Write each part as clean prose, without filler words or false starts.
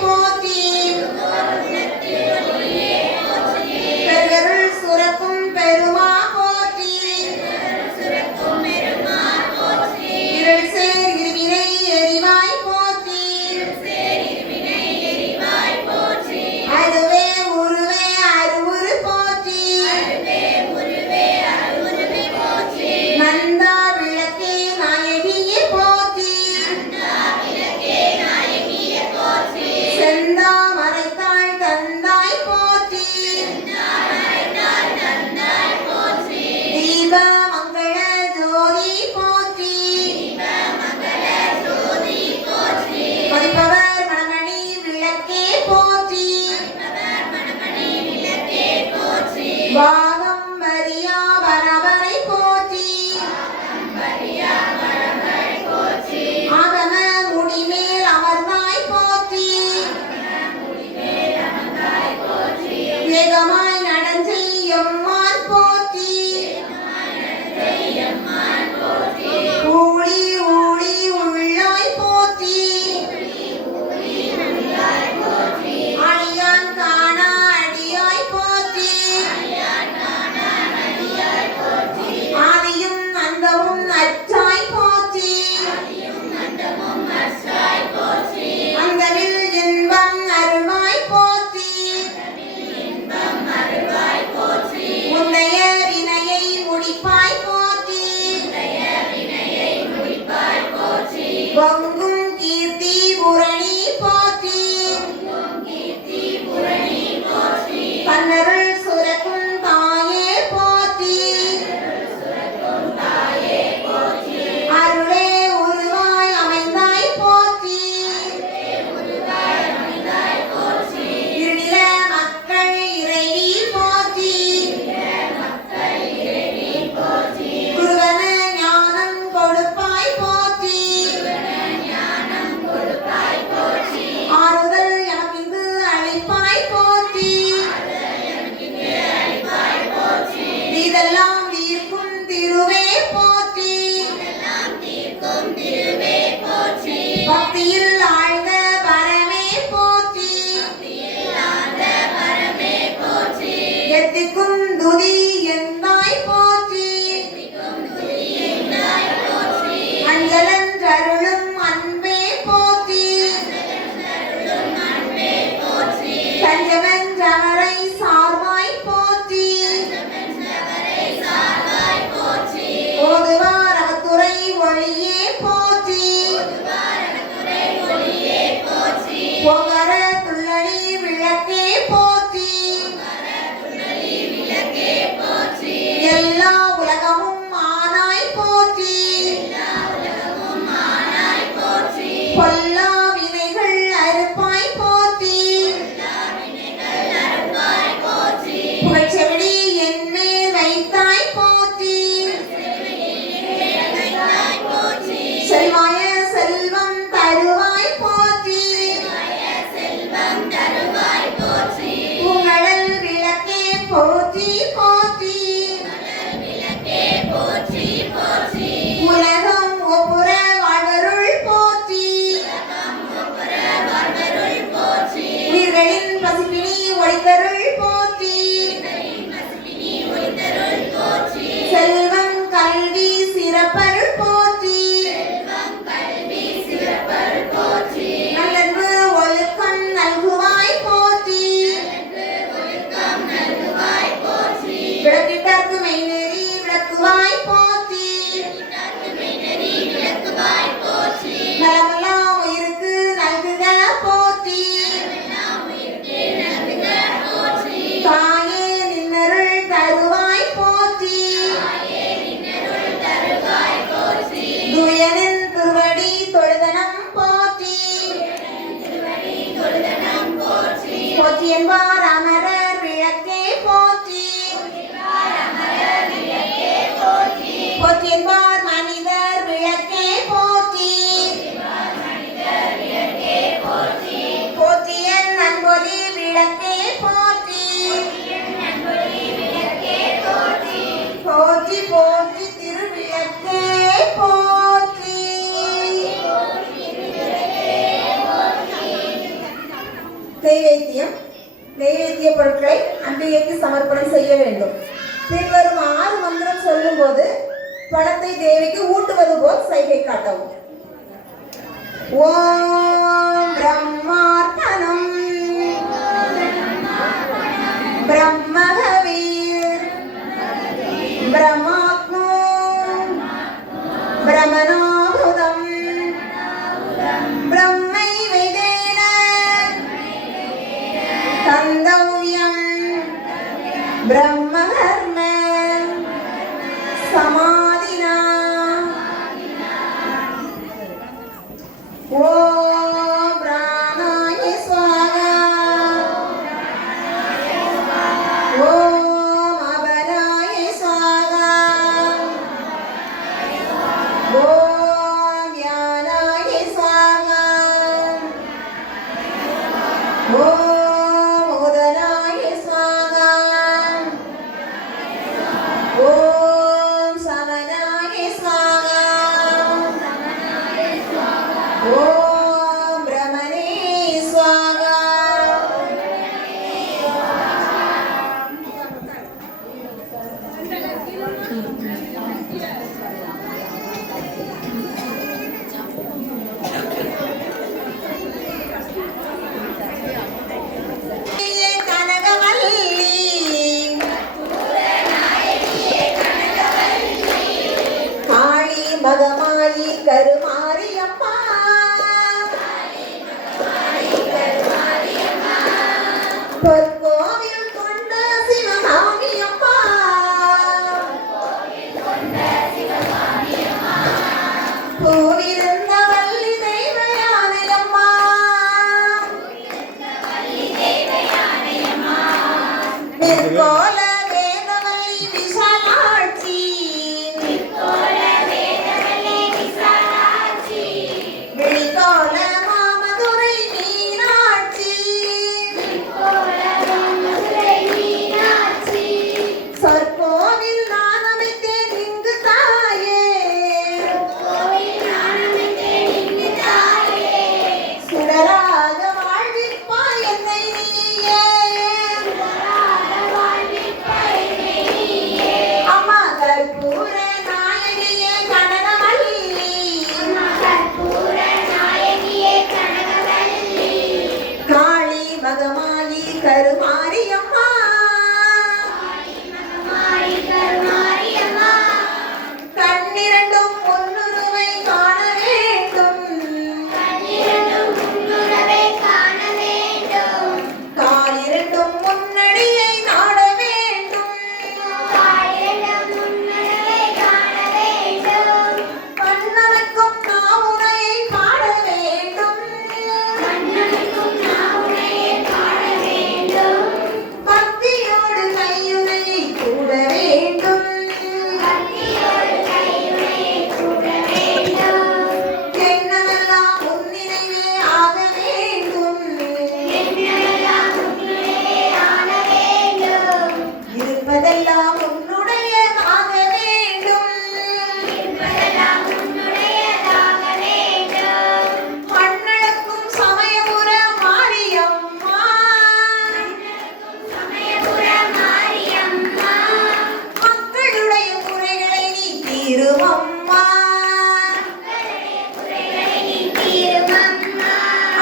போற்றி போற்றி போற்றி திருவிளக்கே போற்றி. நெய்வேத்திய பொருட்களை அன்றைக்கு சமர்ப்பணம் செய்ய வேண்டும். பின்வரும் 6 மந்திரம் சொல்லும் போது பழத்தை தேவிக்கு ஊட்டுவது போல் சைகை காட்டவும். ஓம் பிரம்மார்ப்பணம் பிரம்மகவீர் பிரம்மாக்னோ பிரமணாபுதம் பிரம்மை வேதேன தந்தவ்யம் பிரம்மகர்ம சமாதினா. ஓம் பிராணாய ஸ்வாஹா. ஓம் அபலாய ஸ்வாஹா. ஓம் ஞானாய ஸ்வாஹா. ஓம் உதனாய ஸ்வாஹா. ஓம் சமனாய ஸ்வாஹா. ஓம் பிரமணே ஸ்வாஹா. கனகவல்லி காளி மகமாயி கருமாரியம்மா. பொற்கோவில் கொண்ட சிவகாமியம்மா. பூவிருந்த வள்ளி தெய்வ யானையம்மா. நிற்கோல வேதவல்லி விசாலாட்சி. விழிகோல மாமதுரை மீனாட்சி. சொற்கோவில் நான் அமைத்தேன் இங்கு தாயே. சுடராக வாழ்விப்பாய் என்னை நீயே. அம்மா கற்பூர நாயகியே கனகவல்லி. காளி மகமாயி கருமாரியம்மா. கண்ணிரண்டும் பொன்னுருவை காண வேண்டும். காலிரண்டும் முன்னடியை நாட வேண்டும். கண்ணனுக்கும் நாவுரையை பாட வேண்டும். பக்தியோடு கையுறையை கூட வேண்டும். என்னவெல்லாம் முன்னினைவே ஆக வேண்டும். இருப்பதெல்லாம் உன்னுடையதாக வேண்டும். மண்ணளக்கும் சமயபுர மாரியம்மா. மக்களுடைய குறைகளை நீ தீருமம்மா.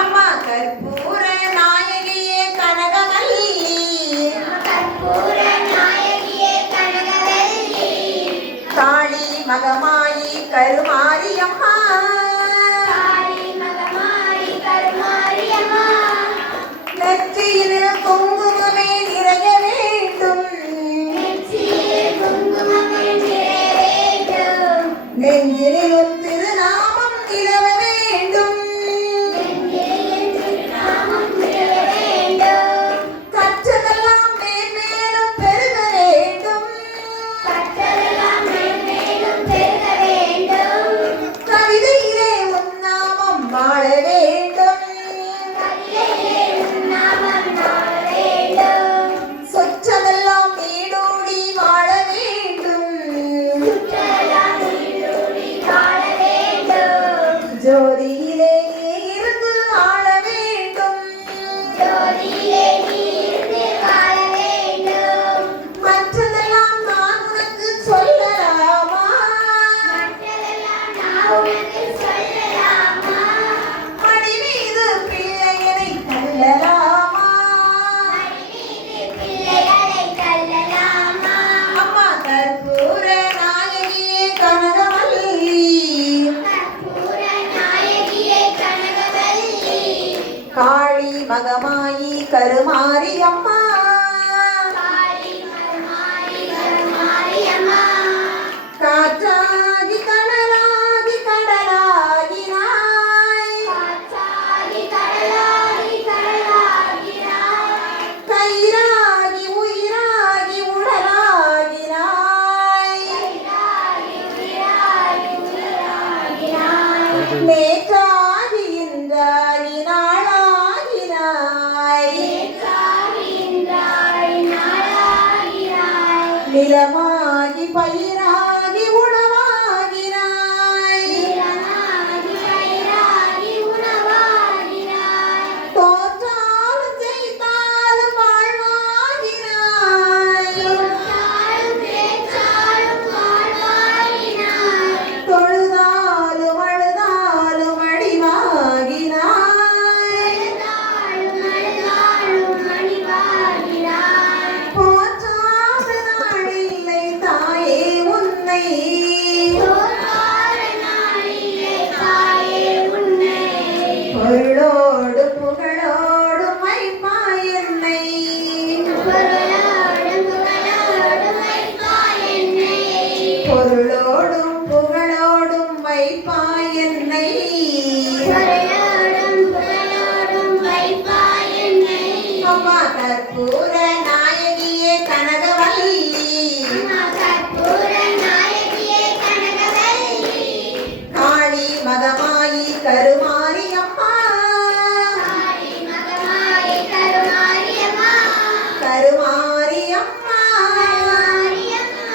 அம்மா கற்பூர நாயகியே கனகவல்லி. காளி மகமாயி கருமாரியம்மா. நெற்றியிலே குங்குமமே நிறைய வேண்டும். நெஞ்சினில் உன் திருநாமம் நிலவ வேண்டும். கற்றதெல்லாம் மேன்மேலும் பெருக வேண்டும். கவிதையிலே உன் நாமம் வாழ வேண்டும். சொற்றமெல்லாம் வீடோடி வாழ வேண்டும். ஜோதியிலே நீ இருந்து ஆள வேண்டும். ஜோதியிலே நீ இருந்து வாழ வேண்டும். மற்றதெல்லாம் நான் உனக்கு சொல்லலாமா? மற்றதெல்லாம் நான் உனக்கு சொல்லலாமா? மடி மீது பிள்ளைகளை தள்ளலாமா? மடி மீது பிள்ளைகளை தள்ளலாமா? அம்மா கற்பூர நாயகியே கனகவல்லி, கற்பூர நாயகியே கனகவல்லி, காளி மகமாயி கருமாரி அம்மா, காளி மகமாயி கருமாரியம்மா, காற்றாகி கடலாகி கடலாகினாய், காற்றாகி கடலாகி கடலாகினாய், கயிறாகி உயிராகி உடலாகினாய், கயிறாகி உயிராகி உயிராகினாய், நேற்றாகி இன்றாகி நாளாகினாய், நேற்றாகி இன்றாகி நாளாகினாய், நிலமாகி பயிராகி உணவாகினாய், நிலமாகி பயிராகி உணவாகினாய், தோற்றாலும் ஜெயித்தாலும் வாழ்வாகினாய், தோற்றாலும் ஜெயித்தாலும் வாழ்வாகினாய், தொழுதாலும் அழுதாலும் அடிவாகினாய், அழுதாலும் அழுதாலும் அடிவாகினாய், போற்றாத நாளில்லை தாயே உன்னை, தோற்றாத நாளிலே தாயே உன்னை, பொருளோடு புகழோடு மைப்பாய் என்னை, பொருளோடும் புகழோடும் வைப்பாய் என்னை, பொருளோடும் புகழோடும் வைப்பாய் என்னை, பொருளோடும் புகழோடும் வைப்பாய் என்னை, அம்மா கற்பூர நாயகியே கனகவல்லி, அம்மா கற்பூர நாயகியே கனகவல்லி, காளி மகமாயி கருமாரி அம்மா, காளி மகமாயி கருமாரியம்மா, கருமாரி அம்மா. கருமாரியம்மா.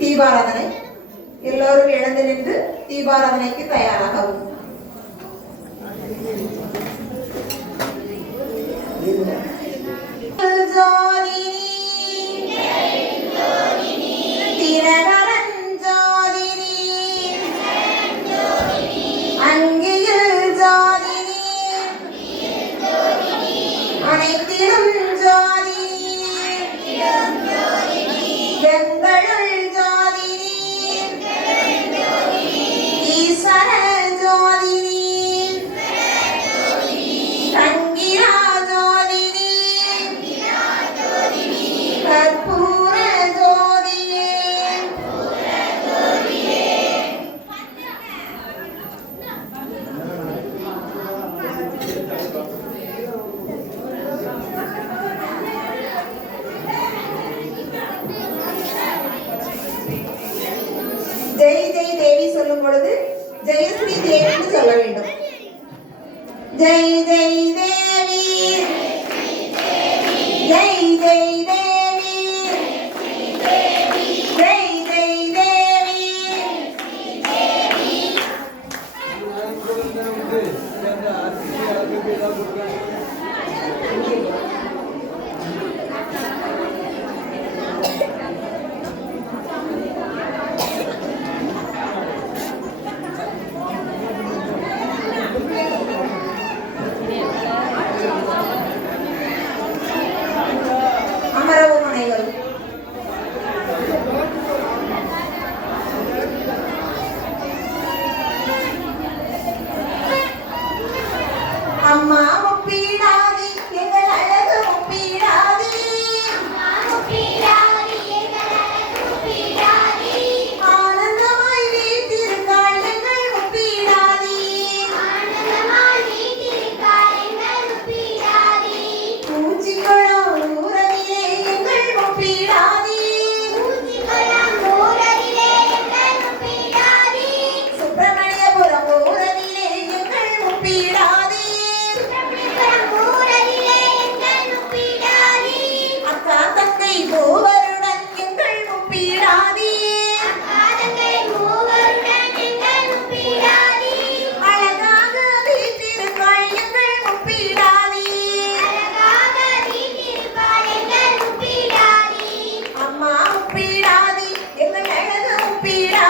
தீபாராதனை. எல்லோரும் எழுந்து நின்று தீபாராதனைக்கு தயாராகவும். ஜோதினி, தினகரன் ஜோதினி, அங்கியில் ஜோதினி, அனைத்திலும் ஜோதினி, எங்களுள் ஜோதினி, ஈஸ்வர ஜோதினி, சங்கிரா ஜோதினி, கற்பூர ஜோதினி, ஜெய் ஜெய் தேவி சொல்லும் பொழுது ஜெயஸ்ரீ தேவின்னு சொல்ல வேண்டும். ஜெய் ஜெய் தேவி, ஜெய் ஜெய் தேவி, ஜெய் ஜெய் தேவி. பீடா